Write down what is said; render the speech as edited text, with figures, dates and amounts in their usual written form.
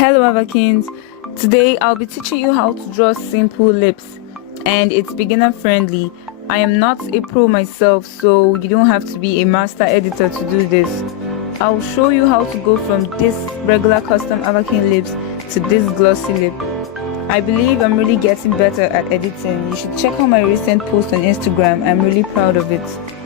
Hello Avakins. Today I'll be teaching you how to draw simple lips, and it's beginner friendly. I am not a pro myself, so you don't have to be a master editor to do this. I'll show you how to go from this regular custom Avakin lips to this glossy lip. I believe I'm really getting better at editing. You should check out my recent post on Instagram. I'm really proud of it.